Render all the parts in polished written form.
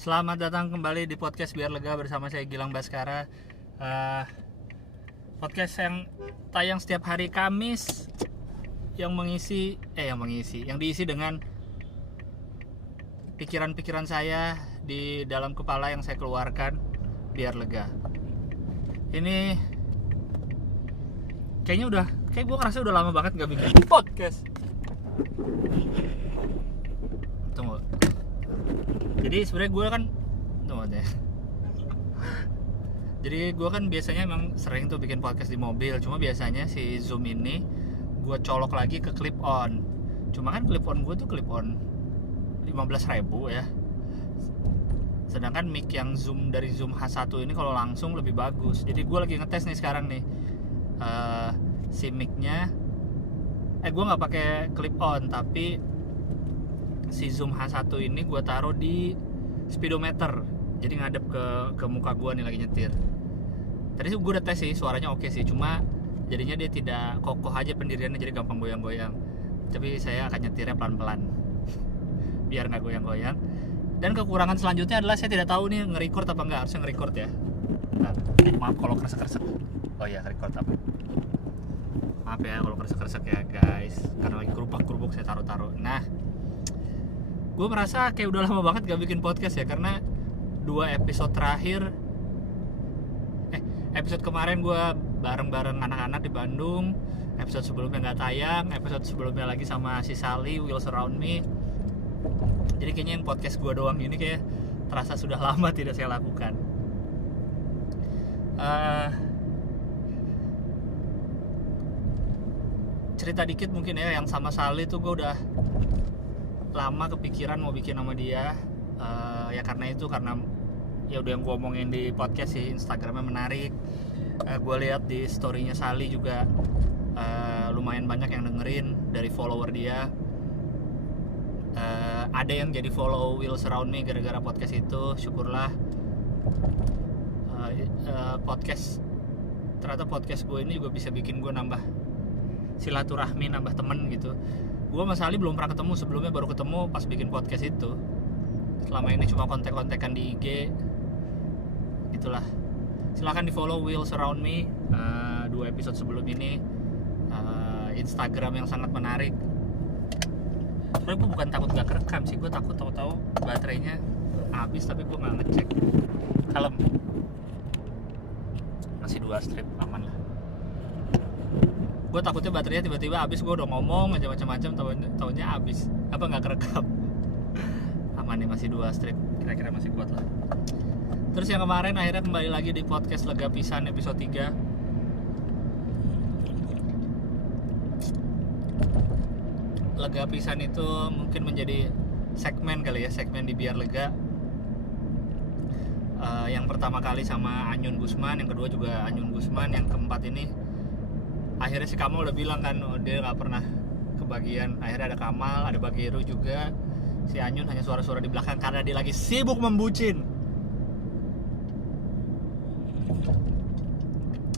Selamat datang kembali di podcast Biar Lega bersama saya Gilang Baskara. Podcast yang tayang setiap hari Kamis yang diisi dengan pikiran-pikiran saya di dalam kepala yang saya keluarkan biar lega. Ini kayak gue ngerasa udah lama banget gak bikin podcast. Tunggu. Jadi sebenarnya gue kan Jadi gue kan biasanya emang sering tuh bikin podcast di mobil. Cuma biasanya si Zoom ini gue colok lagi ke clip on. Cuma kan clip on gue tuh clip on 15.000 ya. Sedangkan mic yang Zoom dari Zoom H1 ini kalau langsung lebih bagus. Jadi gue lagi ngetes nih sekarang nih si micnya. Gue nggak pakai clip on, tapi si Zoom H1 ini gue taruh di speedometer, jadi ngadep ke muka gue nih lagi nyetir. Tadi gue udah tes sih, suaranya oke sih, cuma jadinya dia tidak kokoh aja pendiriannya, jadi gampang goyang-goyang. Tapi saya akan nyetirnya pelan-pelan biar nggak goyang-goyang. Dan kekurangan selanjutnya adalah saya tidak tahu nih nge-record apa nggak. Harusnya nge-record ya. Nah, maaf kalau kresek-kresek. Oh iya, record apa? Maaf ya kalau kresek-kresek ya guys, karena lagi kerubuk-kerubuk saya taruh-taruh. Nah, gue merasa kayak udah lama banget gak bikin podcast ya, karena 2 episode terakhir episode kemarin gue bareng-bareng anak-anak di Bandung, episode sebelumnya gak tayang, episode sebelumnya lagi sama si Sally, Wheels Around Me. Jadi kayaknya yang podcast gue doang ini kayak terasa sudah lama tidak saya lakukan. Cerita dikit mungkin ya, yang sama Sally tuh gue udah lama kepikiran mau bikin sama dia. Ya karena ya udah yang gue omongin di podcast sih, Instagramnya menarik. Gue lihat di storynya Sally juga lumayan banyak yang dengerin dari follower dia. Ada yang jadi follow Wheels Around Me gara-gara podcast itu, syukurlah. Ternyata podcast gue ini juga bisa bikin gue nambah silaturahmi, nambah temen gitu. Gue sama Sally belum pernah ketemu, sebelumnya baru ketemu pas bikin podcast itu. Selama ini cuma kontek-kontekan di IG. Itulah. Silahkan di follow Wheels Around Me. 2 episode sebelum ini Instagram yang sangat menarik. Sebenernya gue bukan takut gak kerekam sih, gue takut tahu-tahu baterainya habis tapi gue gak ngecek. Kalem. Masih 2 strip, aman lah. Gue takutnya baterainya tiba-tiba habis, gue udah ngomong aja macam-macam, taunya habis, apa nggak kerekam. Aman nih, masih 2 strip, kira-kira masih kuat lah. Terus yang kemarin akhirnya kembali lagi di podcast Lega Pisan episode 3. Lega Pisan itu mungkin menjadi segmen kali ya, segmen di Biar Lega. Yang pertama kali sama Anyun Gusman, yang kedua juga Anyun Gusman, yang keempat ini akhirnya si Kamal udah bilang kan, dia gak pernah kebagian. Akhirnya ada Kamal, ada Bagiru juga. Si Anyun hanya suara-suara di belakang karena dia lagi sibuk membucin.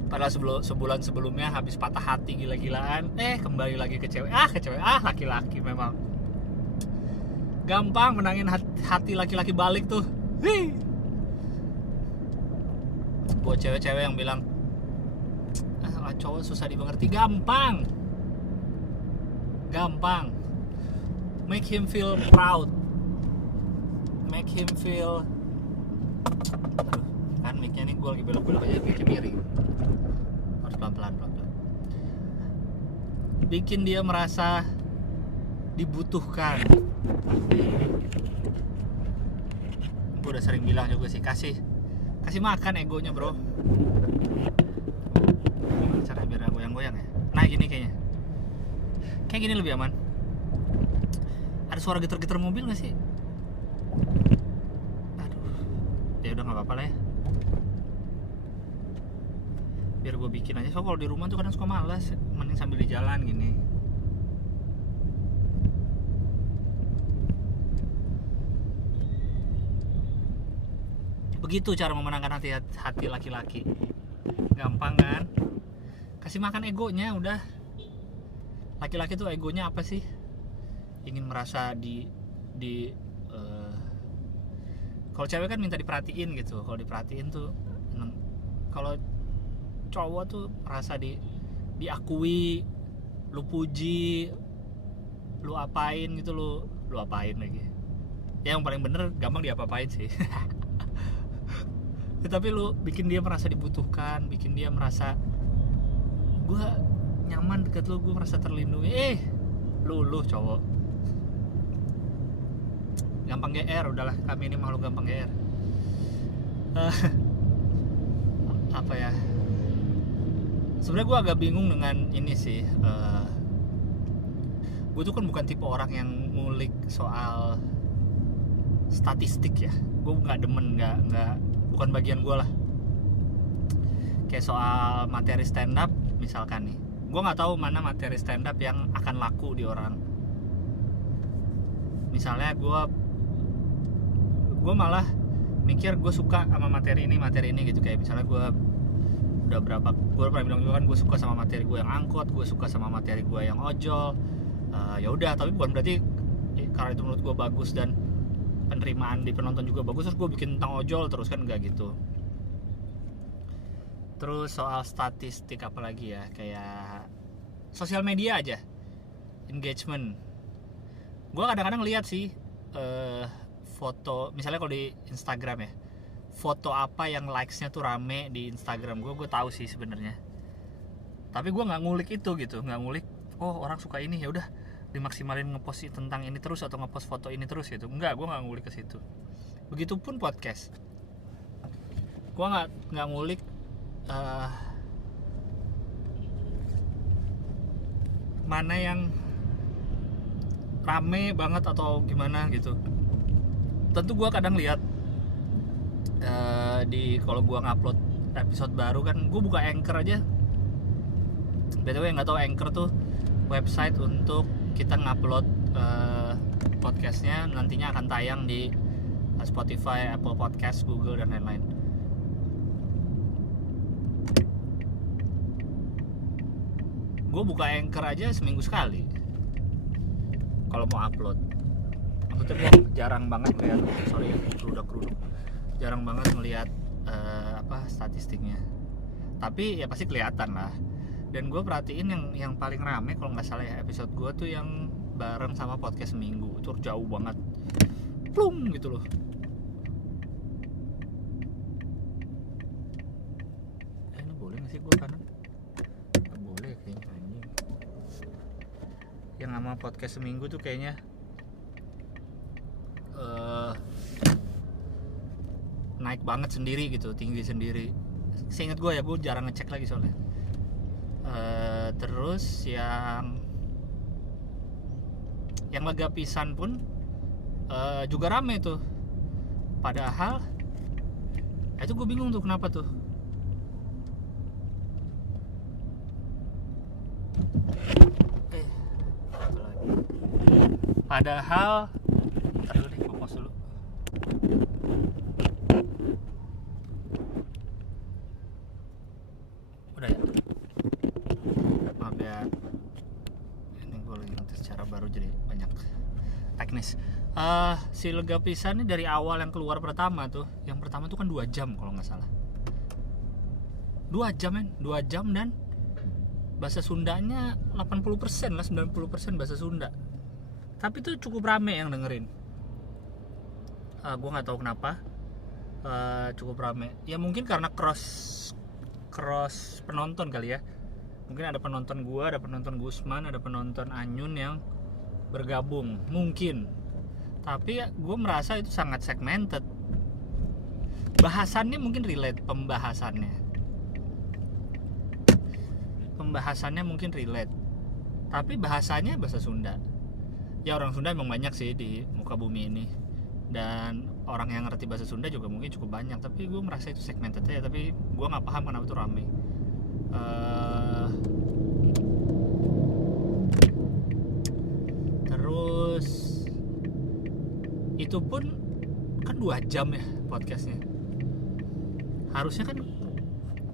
Padahal sebulan sebelumnya habis patah hati gila-gilaan, kembali lagi ke cewek. Laki-laki memang gampang menangin hati laki-laki balik tuh. Buat cewek-cewek yang bilang cowok susah dimengerti, gampang. Make him feel proud, make him feel. Kan mic-nya nih gue lagi belok-belok aja, mic-nya miring. Harus pelan-pelan. Bikin dia merasa dibutuhkan. Gue udah sering bilang juga sih, kasih makan egonya bro. Cara biar goyang-goyang ya. Nah gini kayaknya. Kayak gini lebih aman. Ada suara getar-getar mobil gak sih? Aduh. Ya udah gak apa-apa lah ya. Biar gue bikin aja. So kalau di rumah tuh kadang suka malas. Mending sambil di jalan gini. Begitu cara memenangkan hati laki-laki. Gampang kan? Kasih makan egonya udah. Laki-laki tuh egonya apa sih? Ingin merasa Kalau cewek kan minta diperhatiin gitu, kalau diperhatiin tuh kalau cowok tuh merasa diakui, lu puji, lu apain gitu, lu apain lagi ya, yang paling bener gampang diapa-apain sih. Ya, tapi lu bikin dia merasa dibutuhkan, bikin dia merasa gue nyaman deket lu, gue merasa terlindungi. Lu cowok gampang GR, udahlah, kami ini makhluk gampang GR. Apa ya, sebenarnya gue agak bingung dengan ini sih. Gue tuh kan bukan tipe orang yang ngulik soal statistik ya, gue nggak demen, nggak bukan bagian gue lah. Kayak soal materi stand up misalkan nih, gue nggak tahu mana materi stand up yang akan laku di orang. Misalnya gue malah mikir gue suka sama materi ini gitu. Kayak misalnya gue pernah bilang juga kan, gue suka sama materi gue yang angkot, gue suka sama materi gue yang ojol. Ya udah, tapi bukan berarti karena itu menurut gue bagus dan penerimaan di penonton juga bagus terus gue bikin tentang ojol terus, kan enggak gitu. Terus soal statistik apalagi ya, kayak sosial media aja, engagement. Gue kadang-kadang lihat sih foto, misalnya kalau di Instagram ya, foto apa yang likes-nya tuh rame di Instagram gue tahu sih sebenarnya. Tapi gue nggak ngulik itu gitu, nggak ngulik. Oh, orang suka ini, ya udah dimaksimalin ngepost tentang ini terus atau ngepost foto ini terus gitu. Enggak, gue nggak ngulik ke situ. Begitupun podcast, gue nggak ngulik mana yang rame banget atau gimana gitu. Tentu gue kadang lihat kalau gue ngupload episode baru kan, gue buka Anchor aja. BTW yang nggak tahu, Anchor tuh website untuk kita ngupload podcastnya, nantinya akan tayang di Spotify, Apple Podcast, Google dan lain-lain. Gue buka Anchor aja seminggu sekali kalau mau upload. Maksudnya gue jarang banget ngeliat, jarang banget ngeliat statistiknya. Tapi ya pasti kelihatan lah. Dan gue perhatiin yang paling rame kalau nggak salah ya, episode gue tuh yang bareng sama podcast seminggu itu jauh banget, plung gitu loh. Ini boleh nggak sih gue kanan? Nggak boleh kayaknya, anjing. Yang sama podcast seminggu tuh kayaknya naik banget sendiri gitu, tinggi sendiri. Seingat gue ya, gue jarang ngecek lagi soalnya. Terus yang lega pisan pun juga rame tuh. Padahal itu gue bingung tuh kenapa tuh. Padahal ntar dulu deh, gue pause dulu. Udah ya, maaf ya, ini gue lagi ngetes cara baru jadi banyak teknis. Si lega pisan ini dari awal yang keluar pertama tuh, yang pertama tuh kan 2 jam kalau nggak salah. 2 jam men, 2 jam dan bahasa Sundanya 80% lah, 90% bahasa Sunda. Tapi tuh cukup rame yang dengerin. Gue nggak tahu kenapa cukup rame. Ya mungkin karena cross penonton kali ya. Mungkin ada penonton gue, ada penonton Gusman, ada penonton Anyun yang bergabung mungkin. Tapi ya, gue merasa itu sangat segmented. Bahasannya mungkin relate, pembahasannya mungkin relate, tapi bahasanya bahasa Sunda. Ya orang Sunda emang banyak sih di muka bumi ini, dan orang yang ngerti bahasa Sunda juga mungkin cukup banyak. Tapi gue merasa itu segmented ya. Tapi gue nggak paham kenapa itu rame. Terus itu pun kan 2 jam ya podcastnya. Harusnya kan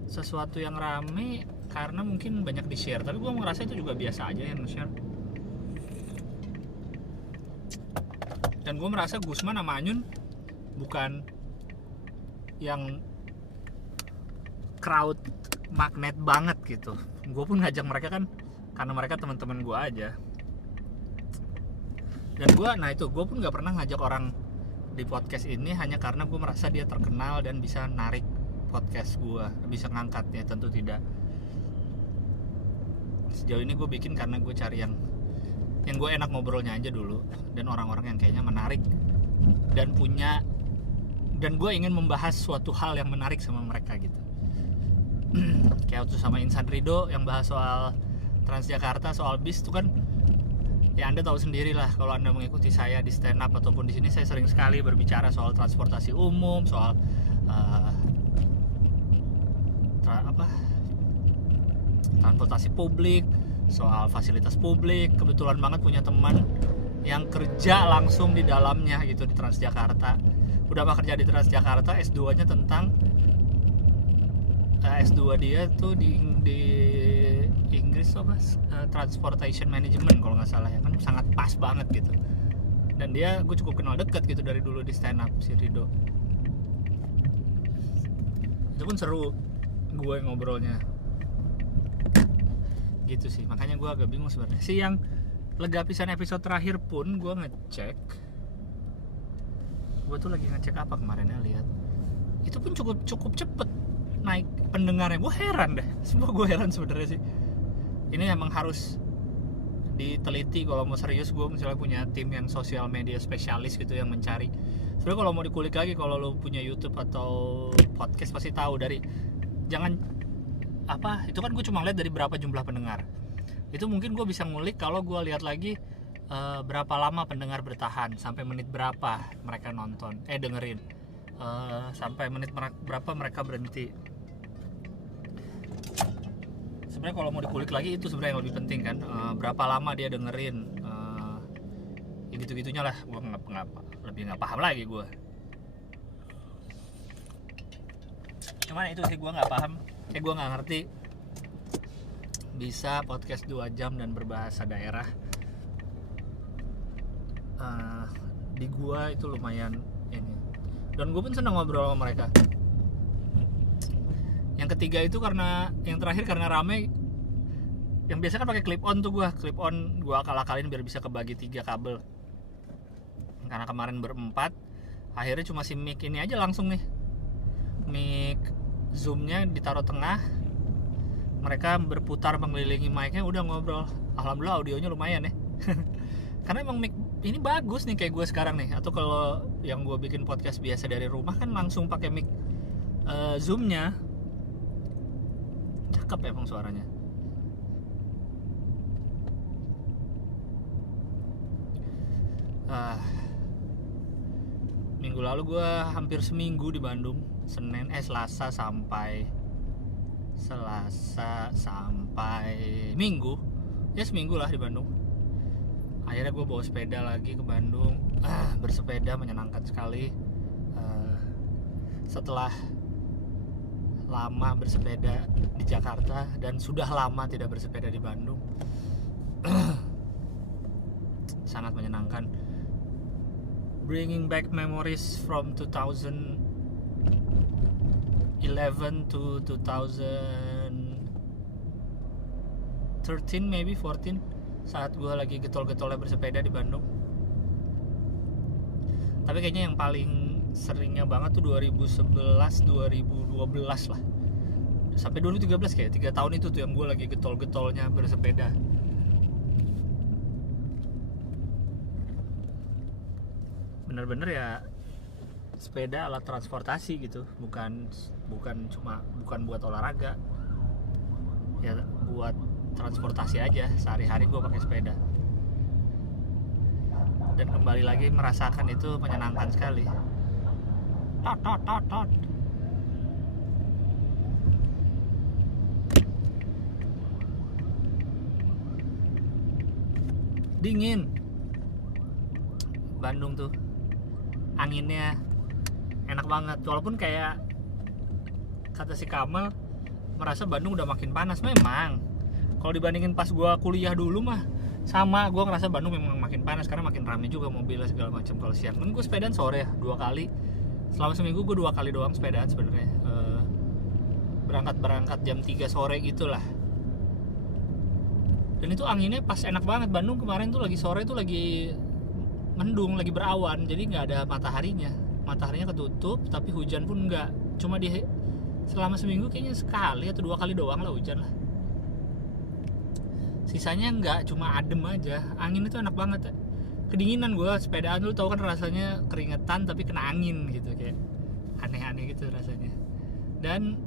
sesuatu yang rame karena mungkin banyak di share. Tapi gue ngerasa itu juga biasa aja yang share. Dan gue merasa Gusman sama Anyun bukan yang crowd magnet banget gitu. Gue pun ngajak mereka kan karena mereka teman-teman gue aja. Dan gue pun nggak pernah ngajak orang di podcast ini hanya karena gue merasa dia terkenal dan bisa narik podcast gue, bisa ngangkatnya. Tentu tidak. Sejauh ini gue bikin karena gue cari yang gue enak ngobrolnya aja dulu, dan orang-orang yang kayaknya menarik dan gue ingin membahas suatu hal yang menarik sama mereka gitu. Kayak waktu sama Insan Rido yang bahas soal Transjakarta, soal bis itu kan, ya Anda tahu sendiri lah kalau Anda mengikuti saya di stand up ataupun di sini, saya sering sekali berbicara soal transportasi umum, soal transportasi publik, soal fasilitas publik. Kebetulan banget punya teman yang kerja langsung di dalamnya gitu di Transjakarta. Udah mah kerja di Transjakarta, S2-nya tentang S2 dia tuh di Inggris Transportation Management kalau nggak salah ya, kan sangat pas banget gitu. Dan gue cukup kenal deket gitu dari dulu di stand up, si Rido. Itu pun seru gue ngobrolnya gitu sih. Makanya gue agak bingung sebenarnya sih. Yang lega pisan episode terakhir pun gue ngecek, gue tuh lagi ngecek apa kemarin ya, lihat itu pun cukup cepet naik pendengarnya. Gue heran deh, semua gue heran sebenarnya sih. Ini emang harus diteliti kalau mau serius. Gue misalnya punya tim yang sosial media spesialis gitu yang mencari. Sebenarnya kalau mau dikulik lagi, kalau lo punya YouTube atau podcast pasti tahu dari itu kan gue cuma lihat dari berapa jumlah pendengar. Itu mungkin gue bisa ngulik kalau gue lihat lagi berapa lama pendengar bertahan, sampai menit berapa mereka dengerin, sampai menit berapa mereka berhenti. Sebenarnya kalau mau dikulik lagi itu sebenarnya yang lebih penting kan, berapa lama dia dengerin, ya gitu-gitunya lah. Gue nggak paham lagi gue. Cuman itu sih gue nggak paham. Gue nggak ngerti bisa podcast 2 jam dan berbahasa daerah. Di gua itu lumayan ini, dan gue pun senang ngobrol sama mereka. Yang ketiga itu yang terakhir karena rame. Yang biasa kan pakai clip on tuh, clip on gue akal-akalin biar bisa kebagi 3 kabel. Karena kemarin berempat, akhirnya cuma si mic ini aja langsung nih, mic zoomnya ditaruh tengah, mereka berputar mengelilingi mic-nya, udah ngobrol. Alhamdulillah audionya lumayan ya. Karena emang mic ini bagus nih kayak gue sekarang nih. Atau kalau yang gue bikin podcast biasa dari rumah kan langsung pakai mic zoomnya, cakep emang suaranya. Minggu lalu gue hampir seminggu di Bandung, Selasa sampai Minggu, ya seminggu lah di Bandung. Akhirnya gue bawa sepeda lagi ke Bandung. Bersepeda menyenangkan sekali. Setelah lama bersepeda di Jakarta dan sudah lama tidak bersepeda di Bandung, sangat menyenangkan. Bringing back memories from 2011 to 2013 maybe 14, saat gue lagi getol-getolnya bersepeda di Bandung. Tapi kayaknya yang paling seringnya banget tuh 2011 2012 lah, sampai 2013 kayak 3 tahun itu tuh yang gue lagi getol-getolnya bersepeda. Bener-bener ya, sepeda alat transportasi gitu, bukan buat olahraga ya, buat transportasi aja. Sehari-hari gue pakai sepeda, dan kembali lagi merasakan itu menyenangkan sekali. Tot. Dingin Bandung tuh, anginnya enak banget. Walaupun kayak kata si Kamal, merasa Bandung udah makin panas. Memang kalau dibandingin pas gue kuliah dulu mah sama, gue ngerasa Bandung memang makin panas karena makin rame juga mobilnya segala macam kalau siang. Kan gue sepedaan sore ya 2 kali, selama seminggu gue 2 kali doang sepedaan sebenarnya. Berangkat jam 3 sore gitulah. Dan itu anginnya pas enak banget. Bandung kemarin tuh lagi sore tuh lagi mendung, lagi berawan, jadi nggak ada mataharinya ketutup, tapi hujan pun nggak. Cuma selama seminggu kayaknya sekali atau 2 kali doang lah hujan lah. Sisanya nggak, cuma adem aja. Angin itu enak banget ya. Kedinginan gue sepedaan, lu tau kan rasanya keringetan tapi kena angin gitu, kayak aneh-aneh gitu rasanya. Dan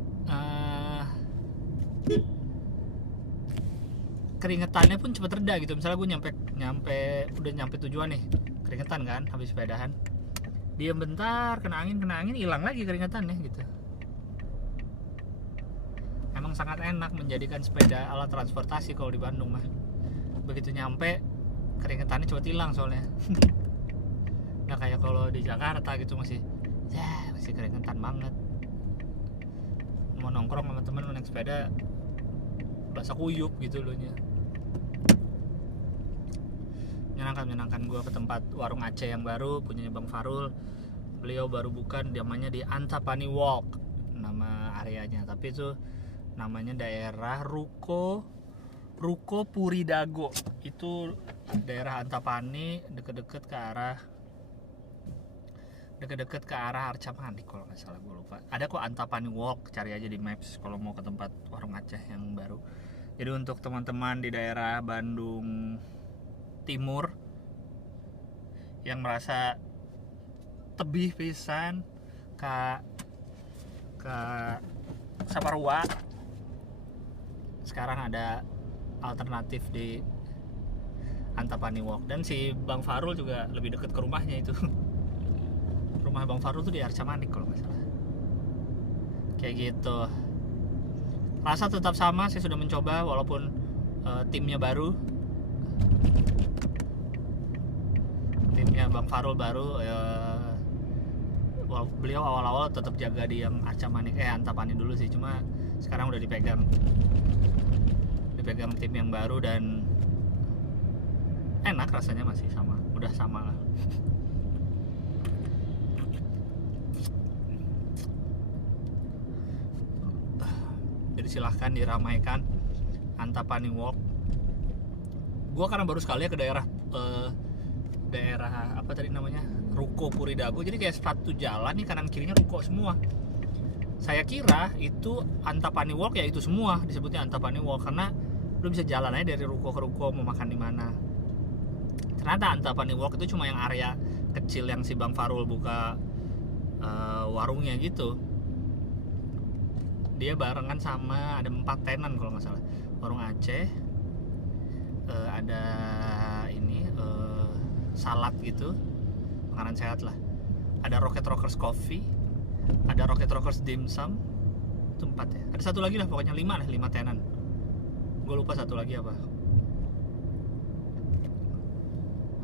keringetannya pun cepet reda gitu. Misalnya gue udah nyampe tujuan nih, keringetan kan habis sepedahan, diam bentar, kena angin, hilang lagi keringetannya gitu. Emang sangat enak menjadikan sepeda alat transportasi kalau di Bandung mah. Begitu nyampe keringetannya cepet hilang soalnya. Nggak kayak kalau di Jakarta gitu masih keringetan banget. Mau nongkrong sama temen naik sepeda basah kuyup gitu loh nya. Menyenangkan. Gue ke tempat warung Aceh yang baru punyanya Bang Farul. Beliau baru buka, namanya di Antapani Walk nama areanya, tapi itu namanya daerah Ruko Puri Dago. Itu daerah Antapani, deket-deket ke arah Arca Manik kalau nggak salah, gue lupa. Ada kok Antapani Walk, cari aja di Maps kalau mau ke tempat warung Aceh yang baru. Jadi untuk teman-teman di daerah Bandung Timur yang merasa tebih pisan ke Saparua, sekarang ada alternatif di Antapani Walk. Dan si Bang Farul juga lebih dekat ke rumahnya itu. Rumah Bang Farul tuh di Arca Manik kalau nggak salah. Kayak gitu. Rasa tetap sama, saya sudah mencoba walaupun timnya baru. Timnya Bang Farul baru, beliau awal-awal tetap jaga di yang Arca Manik, Antapani dulu sih, cuma sekarang udah dipegang tim yang baru dan enak rasanya, masih sama, udah sama lah. Jadi silahkan diramaikan Antapani Walk. Gua karena baru sekali ya ke daerah apa tadi namanya, Ruko Puri Dago, jadi kayak satu jalan nih kanan kirinya ruko semua. Saya kira itu Antapani Walk, ya itu semua disebutnya Antapani Walk karena lu bisa jalan aja dari ruko ke ruko mau makan di mana. Ternyata Antapani Walk itu cuma yang area kecil yang si Bang Farul buka warungnya gitu. Dia barengan sama ada 4 tenan kalau nggak salah, warung Aceh, ada ini salad gitu, makanan sehat lah, ada Rocket Rockers Coffee, ada Rocket Rockers Dimsum, itu 4 ya. Ada satu lagi lah, pokoknya 5 tenan, gue lupa satu lagi apa.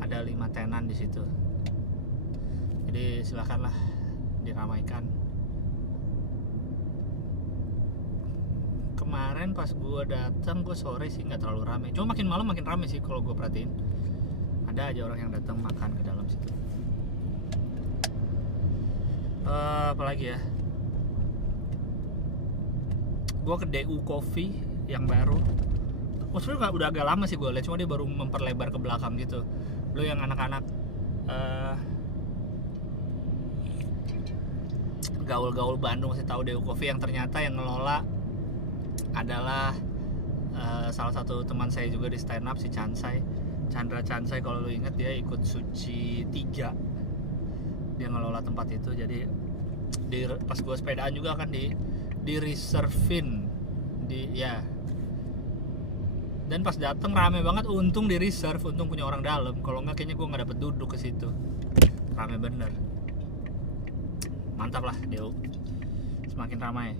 Ada 5 tenan di situ, jadi silakanlah diramaikan. Kemarin pas gue datang, gue sore sih nggak terlalu rame, cuma makin malam makin rame sih kalau gue perhatiin. Ada aja orang yang datang makan ke dalam situ. Apalagi ya, gue ke DU Coffee yang baru. Sebenarnya udah agak lama sih gue lihat, cuma dia baru memperlebar ke belakang gitu. Lo yang anak-anak gaul-gaul Bandung masih tahu DU Coffee, yang ternyata yang ngelola adalah salah satu teman saya juga di stand up, si Chandra Chansai. Kalau lu inget, dia ikut Suci 3, dia ngelola tempat itu. Jadi pas gue sepedaan juga kan di reservein ya. Dan pas dateng rame banget, untung di reserve, untung punya orang dalam. Kalau nggak kayaknya gue nggak dapet duduk ke situ. Rame bener, mantap lah DU, semakin ramai.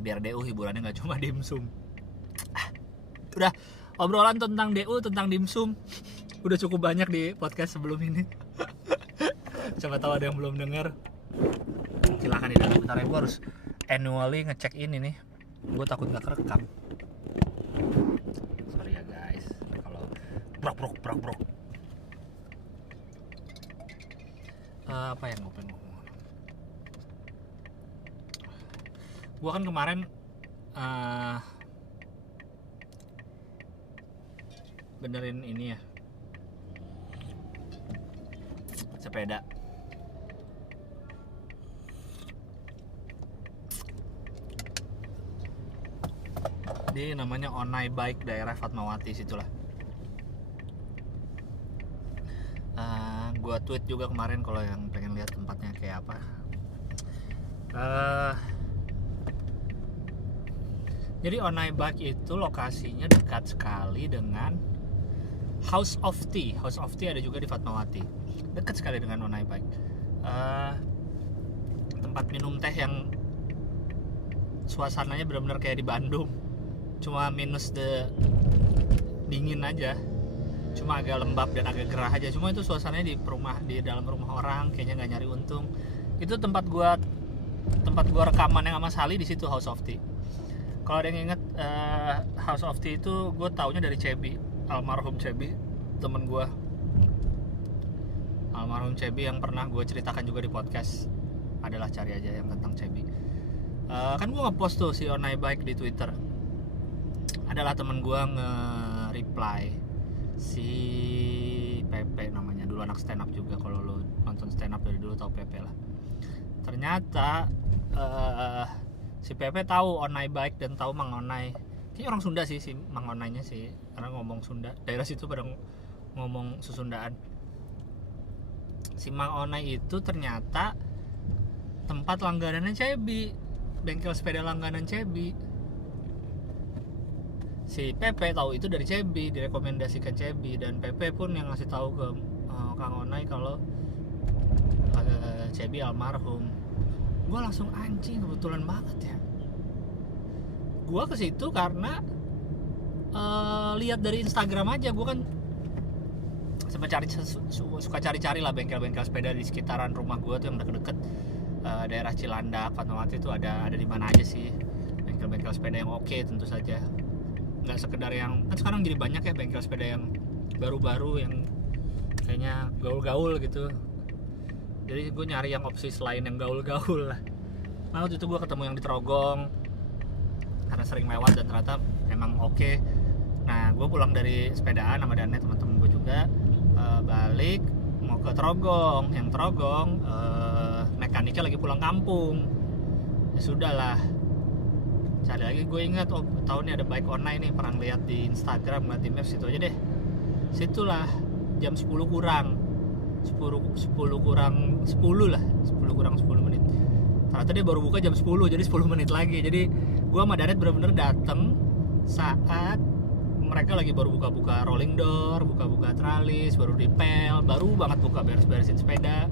Biar DU hiburannya nggak cuma dimsum. Udah, obrolan tentang DU, tentang dimsum udah cukup banyak di podcast sebelum ini. Coba tahu ada yang belum dengar, silahkan di dalam. Bentar ya, gue harus annually ngecek ini nih, gue takut nggak kerekam. Sorry ya guys kalau brok. Apa yang gue pengen ngomong? Gue kan kemarin benerin ini ya, sepeda. Di namanya Onai Bike daerah Fatmawati situlah. Gue tweet juga kemarin kalau yang pengen lihat tempatnya kayak apa. Jadi Onai Bike itu lokasinya dekat sekali dengan House of Tea. House of Tea ada juga di Fatmawati. Dekat sekali dengan Onai Bike. Tempat minum teh yang suasananya benar-benar kayak di Bandung. Cuma minus dingin aja, cuma agak lembab dan agak gerah aja. Cuma itu suasananya di dalam rumah orang, kayaknya nggak nyari untung. Itu tempat gua rekaman yang sama Sally di situ, House of Tea. Kalau ada yang inget House of Tea itu gue taunya dari Cebi, almarhum Cebi, temen gue, almarhum Cebi yang pernah gue ceritakan juga di podcast. Adalah cari aja yang tentang Cebi. Kan gue ngepost tuh si Onai Bike di Twitter. Adalah temen gue nge-reply si Pepe namanya, dulu anak stand up juga. Kalau lo nonton stand up dari dulu tau Pepe lah. Ternyata si Pepe tahu Onai Bike dan tahu Mang Onai. Kayaknya orang Sunda sih si Mang Onainya sih, karena ngomong Sunda. Daerah situ pada ngomong Susundaan. Si Mang Onai itu ternyata tempat langganan Cebi, bengkel sepeda langganan Cebi. Si Pepe tahu itu dari Cebi, direkomendasikan Cebi, dan Pepe pun yang ngasih tahu ke Kang Onai kalau Cebi almarhum. Gue langsung anjing, kebetulan banget ya. Gue ke situ karena lihat dari Instagram aja. Gue kan suka cari-cari lah bengkel-bengkel sepeda di sekitaran rumah gue tuh yang deket-deket daerah Cilandak, Fatmawati itu ada di mana aja sih bengkel-bengkel sepeda yang oke tentu saja. Nggak sekedar yang kan sekarang jadi banyak ya bengkel sepeda yang baru-baru yang kayaknya gaul-gaul gitu. Jadi gue nyari yang opsi selain yang gaul-gaul lah. Nah waktu itu gue ketemu yang di Trogong karena sering lewat dan ternyata emang oke. Nah gue pulang dari sepedaan sama Danet, teman-teman gue juga, balik mau ke Trogong. Yang Trogong mekaniknya lagi pulang kampung. Ya sudah lah, cari lagi. Gue ingat tahun ini ada Bike Onai nih, pernah lihat di Instagram, ngeliat di Maps, situ aja deh. Situlah jam 10 kurang 10 kurang 10 lah, 10 kurang 10 menit. Ternyata dia baru buka jam 10, jadi 10 menit lagi. Jadi gue sama Danet bener-bener dateng saat mereka lagi baru buka-buka rolling door, buka-buka tralis, baru dipel, baru banget buka, beres-beresin sepeda.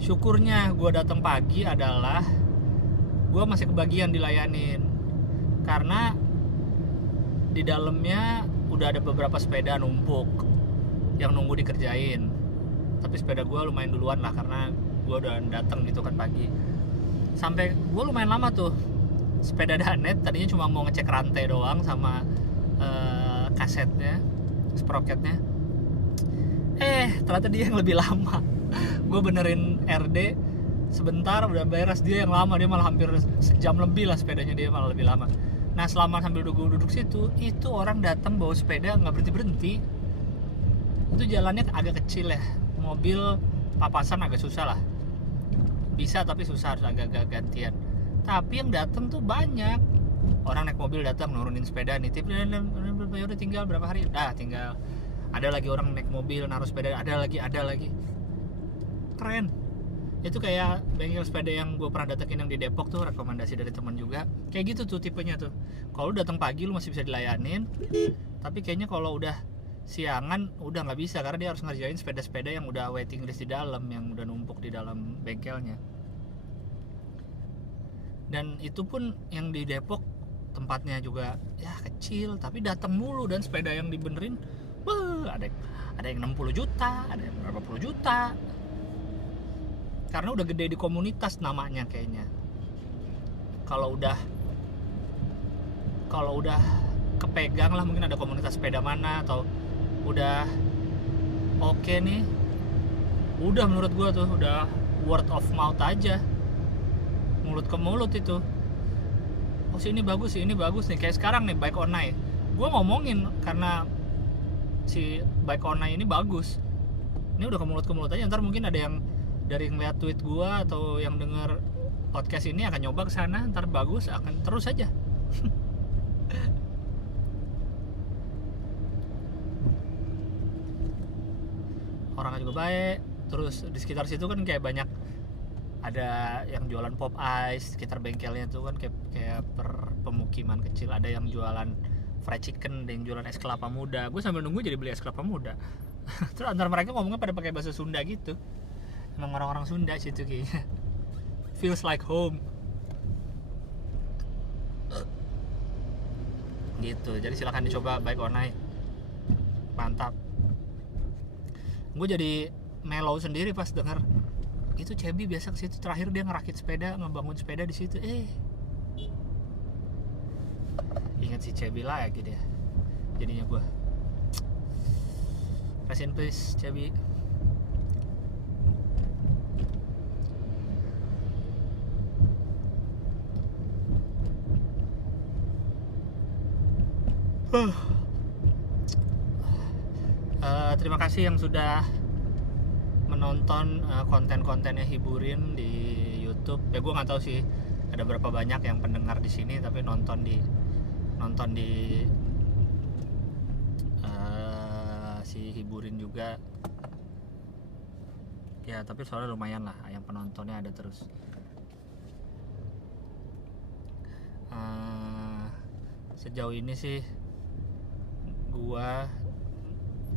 Syukurnya gue datang pagi adalah gue masih kebagian dilayanin, karena di dalamnya udah ada beberapa sepeda numpuk yang nunggu dikerjain. Tapi sepeda gue lumayan duluan lah, karena gue udah datang gitu kan pagi. Sampai gue lumayan lama tuh. Sepeda Danet tadinya cuma mau ngecek rantai doang sama kasetnya, sproketnya. Ternyata dia yang lebih lama. Gue benerin RD sebentar udah beres, dia yang lama. Dia malah hampir sejam lebih lah sepedanya, dia malah lebih lama. Nah selama sambil duduk situ, itu orang datang bawa sepeda nggak berhenti. Itu jalannya agak kecil ya, mobil papasan agak susah lah, bisa tapi susah, harus agak gantian. Tapi yang datang tuh banyak orang, naik mobil datang nurunin sepeda, nitip, udah tinggal berapa hari, tinggal. Ada lagi orang naik mobil naruh sepeda, ada lagi. Keren. Itu kayak bengkel sepeda yang gue pernah datengin yang di Depok tuh, rekomendasi dari teman juga. Kayak gitu tuh tipenya tuh. Kalau lu datang pagi lu masih bisa dilayanin, tapi kayaknya kalau udah siangan udah nggak bisa, karena dia harus ngerjain sepeda-sepeda yang udah waiting list di dalam, yang udah numpuk di dalam bengkelnya. Dan itu pun yang di Depok tempatnya juga ya kecil, tapi datang mulu, dan sepeda yang dibenerin ada yang 60 juta, ada yang berapa puluh juta, karena udah gede di komunitas namanya kayaknya. Kalau udah kepegang lah, mungkin ada komunitas sepeda mana, atau udah oke nih, udah menurut gue tuh udah word of mouth aja, mulut ke mulut itu. Oh sih ini bagus nih, kayak sekarang nih bike online, gue ngomongin karena si bike online ini bagus, ini udah ke mulut aja. Ntar mungkin ada yang dari ngeliat tweet gue atau yang denger podcast ini akan nyoba kesana, ntar bagus akan terus aja. Orangnya juga baik. Terus di sekitar situ kan kayak banyak ada yang jualan pop ice, sekitar bengkelnya tuh kan kayak pemukiman kecil. Ada yang jualan fried chicken, ada yang jualan es kelapa muda. Gue sambil nunggu jadi beli es kelapa muda. Terus antar mereka ngomongnya pada pakai bahasa Sunda gitu. Emang orang-orang Sunda situ kayaknya. Feels like home. Gitu. Jadi silakan dicoba bike online. Mantap. Gue jadi mellow sendiri pas denger itu Cebi biasa ke situ, terakhir dia ngerakit sepeda, ngebangun sepeda di situ. Ingat si Cebi lagi dia. Jadinya gue rest in peace Cebi. Terima kasih yang sudah menonton konten-kontennya Hiburin di YouTube. Ya gue nggak tahu sih ada berapa banyak yang pendengar di sini, tapi nonton di si Hiburin juga. Ya tapi soalnya lumayan lah, yang penontonnya ada terus. Sejauh ini sih gua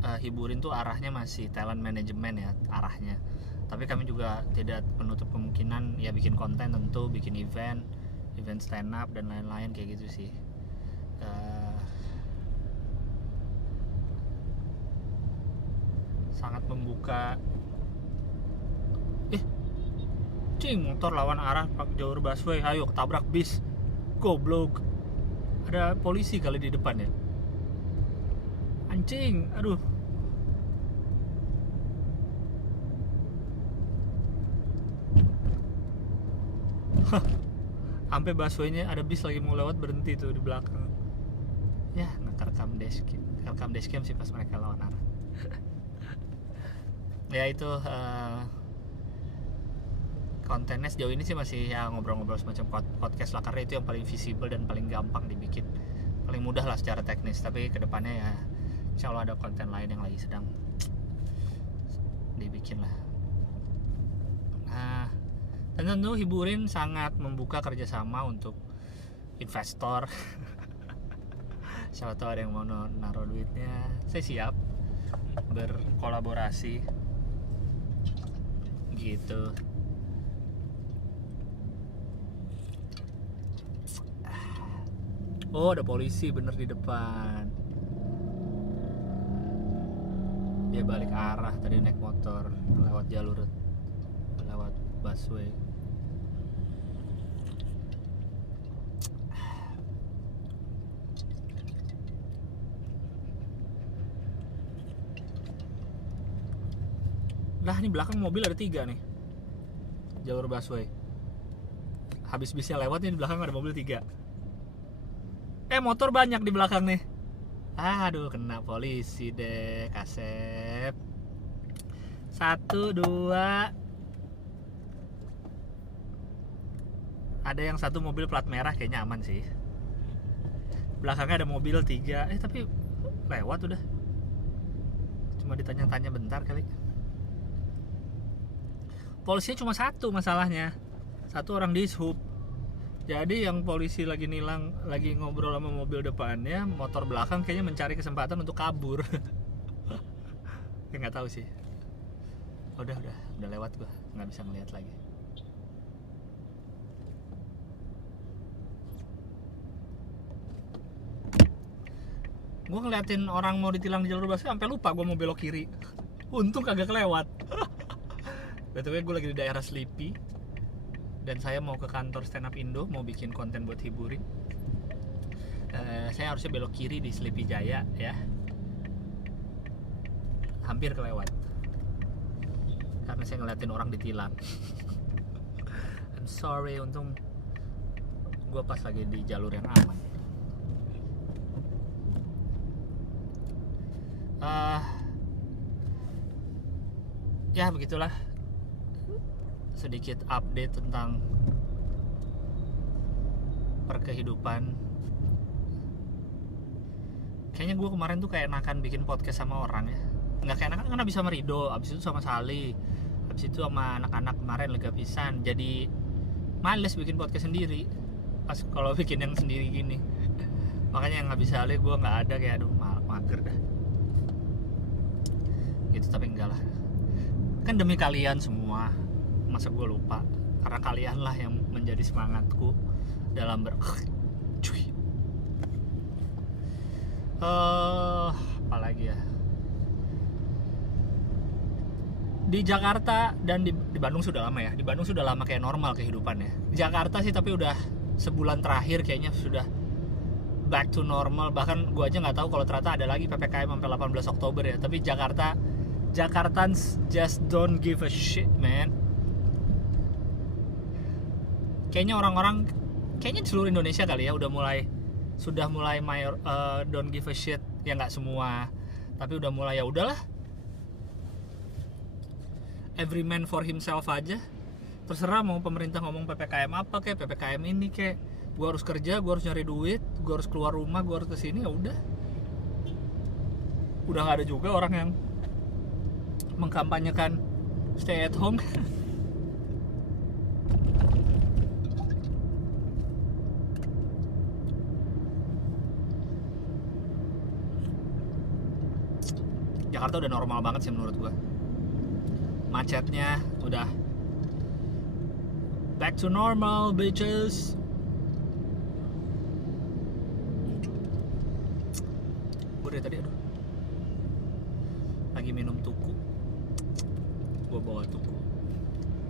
Hiburin tuh arahnya masih talent management ya arahnya, tapi kami juga tidak menutup kemungkinan ya bikin konten, tentu bikin event stand up dan lain-lain kayak gitu sih. Sangat membuka. Motor lawan arah pak jalur busway, ayo ketabrak bis, goblok. Ada polisi kali di depan ya, anjing, aduh. Sampai busway-nya ada bis lagi mau lewat, berhenti tuh di belakang. Ya ngerekam dashcam sih pas mereka lawan arah. Ya itu kontennya sejauh ini sih masih ya ngobrol-ngobrol semacam podcast lah, karena itu yang paling visible dan paling gampang dibikin, paling mudah lah secara teknis. Tapi kedepannya ya insya Allah ada konten lain yang lagi sedang dibikin lah. Nah, dan tentu Hiburin sangat membuka kerjasama untuk investor. Siapa tahu ada yang mau naruh duitnya, saya siap berkolaborasi gitu. Oh ada polisi bener di depan. Dia balik arah, tadi naik motor lewat busway. Lah ini belakang mobil ada 3 nih, jalur busway. Habis bisnya lewat nih, di belakang ada mobil 3. Motor banyak di belakang nih. Aduh kena polisi deh, Kasep. 1, 2. Ada yang satu mobil plat merah, kayaknya aman sih. Belakangnya ada mobil 3. Tapi lewat udah. Cuma ditanya-tanya bentar kali. Polisinya cuma 1 masalahnya. 1 orang dishub. Jadi yang polisi lagi nilang, lagi ngobrol sama mobil depannya, motor belakang kayaknya mencari kesempatan untuk kabur. Ya nggak tahu sih. Udah lewat gua, nggak bisa ngeliat lagi. Gua ngeliatin orang mau ditilang di jalur busway sampai lupa gua mau belok kiri. Untung kagak kelewat. Btw gue lagi di daerah Sleepy dan saya mau ke kantor Stand Up Indo, mau bikin konten buat Hiburin. Saya harusnya belok kiri di Sleepy Jaya ya. Hampir kelewat. karena saya ngeliatin orang ditilang. I'm sorry, untung gue pas lagi di jalur yang aman. Ya begitulah sedikit update tentang perkehidupan. Kayaknya gue kemarin tuh kayak enakan bikin podcast sama orang ya. Nggak kayak enakan karena bisa sama Rido, abis itu sama Sali, abis itu sama anak-anak kemarin lega pisan. Jadi males bikin podcast sendiri pas kalau bikin yang sendiri gini. Makanya yang habis Sali gue nggak ada, kayak aduh mager dah gitu. Tapi enggak lah, kan demi kalian semua, masa gue lupa. Karena kalian lah yang menjadi semangatku dalam cuy. Apalagi ya, di Jakarta dan di Bandung sudah lama ya. Di Bandung sudah lama kayak normal kehidupannya. Di Jakarta sih tapi udah sebulan terakhir kayaknya sudah back to normal. Bahkan gue aja nggak tahu kalau ternyata ada lagi PPKM sampai 18 Oktober ya. Tapi Jakartans just don't give a shit, man. Kayaknya orang-orang, kayaknya di seluruh Indonesia kali ya sudah mulai don't give a shit. Ya nggak semua, tapi udah mulai ya udahlah. Every man for himself aja. Terserah mau pemerintah ngomong PPKM apa kayak PPKM ini kayak, gue harus kerja, gue harus nyari duit, gue harus keluar rumah, gue harus kesini, ya udah. Udah nggak ada juga orang yang mengkampanyekan stay at home. Jakarta udah normal banget sih menurut gue. Macetnya udah back to normal, bitches. Gue dari tadi lagi minum tuku. Gue bawa tuku,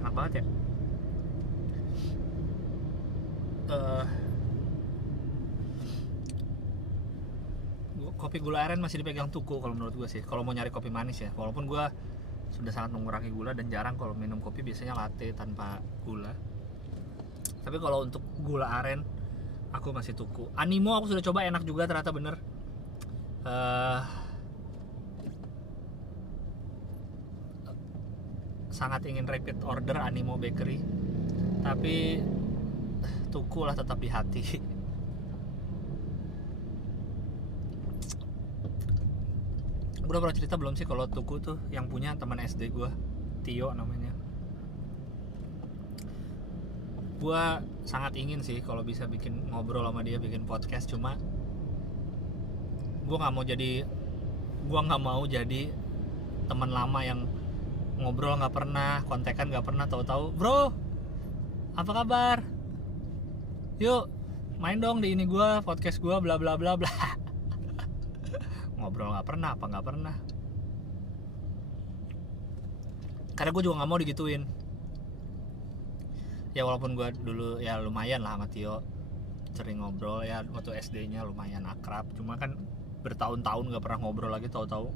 enak banget ya. Kopi gula aren masih dipegang tuku kalau menurut gue sih. Kalau mau nyari kopi manis ya, walaupun gue sudah sangat mengurangi gula dan jarang kalau minum kopi, biasanya latte tanpa gula. Tapi kalau untuk gula aren aku masih tuku. Animo aku sudah coba, enak juga ternyata, bener. Sangat ingin repeat order Animo Bakery, tapi tuku lah tetap di hati. Gue udah pernah cerita belum sih kalau tuku tuh yang punya teman SD gue, Tio namanya. Gue sangat ingin sih kalau bisa bikin ngobrol sama dia, bikin podcast, cuma gue nggak mau jadi teman lama yang ngobrol nggak pernah, kontekan nggak pernah, tahu-tahu bro apa kabar, yuk main dong di ini gue, podcast gue, bla bla bla bla. Ngobrol nggak pernah, apa nggak pernah. Karena gue juga nggak mau digituin. Ya walaupun gue dulu ya lumayan lah sama Tio, sering ngobrol ya, waktu SD-nya lumayan akrab. Cuma kan bertahun-tahun nggak pernah ngobrol lagi, tahu-tahu.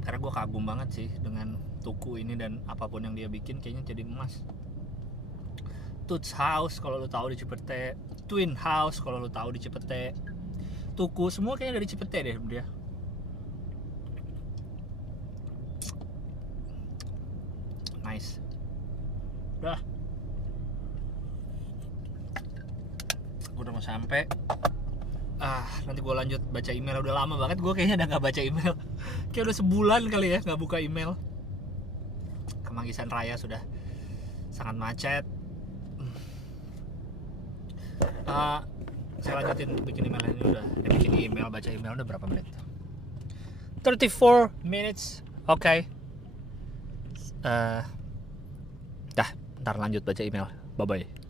Karena gue kagum banget sih dengan tuku ini, dan apapun yang dia bikin kayaknya jadi emas. Tuts House kalau lu tahu di Cipete, Twin House kalau lu tahu di Cipete, tuku semua kayaknya dari Cipete deh dia. Nice. Udah. Gue udah mau sampai. Nanti gue lanjut baca email. Udah lama banget gue kayaknya udah gak baca email. Kayak udah sebulan kali ya gak buka email. Kemanggisan Raya sudah sangat macet. Saya lanjutin bikin email ini udah. Bikin email, baca email udah berapa menit? 34 minutes. Oke. Dah, ntar lanjut baca email. Bye bye.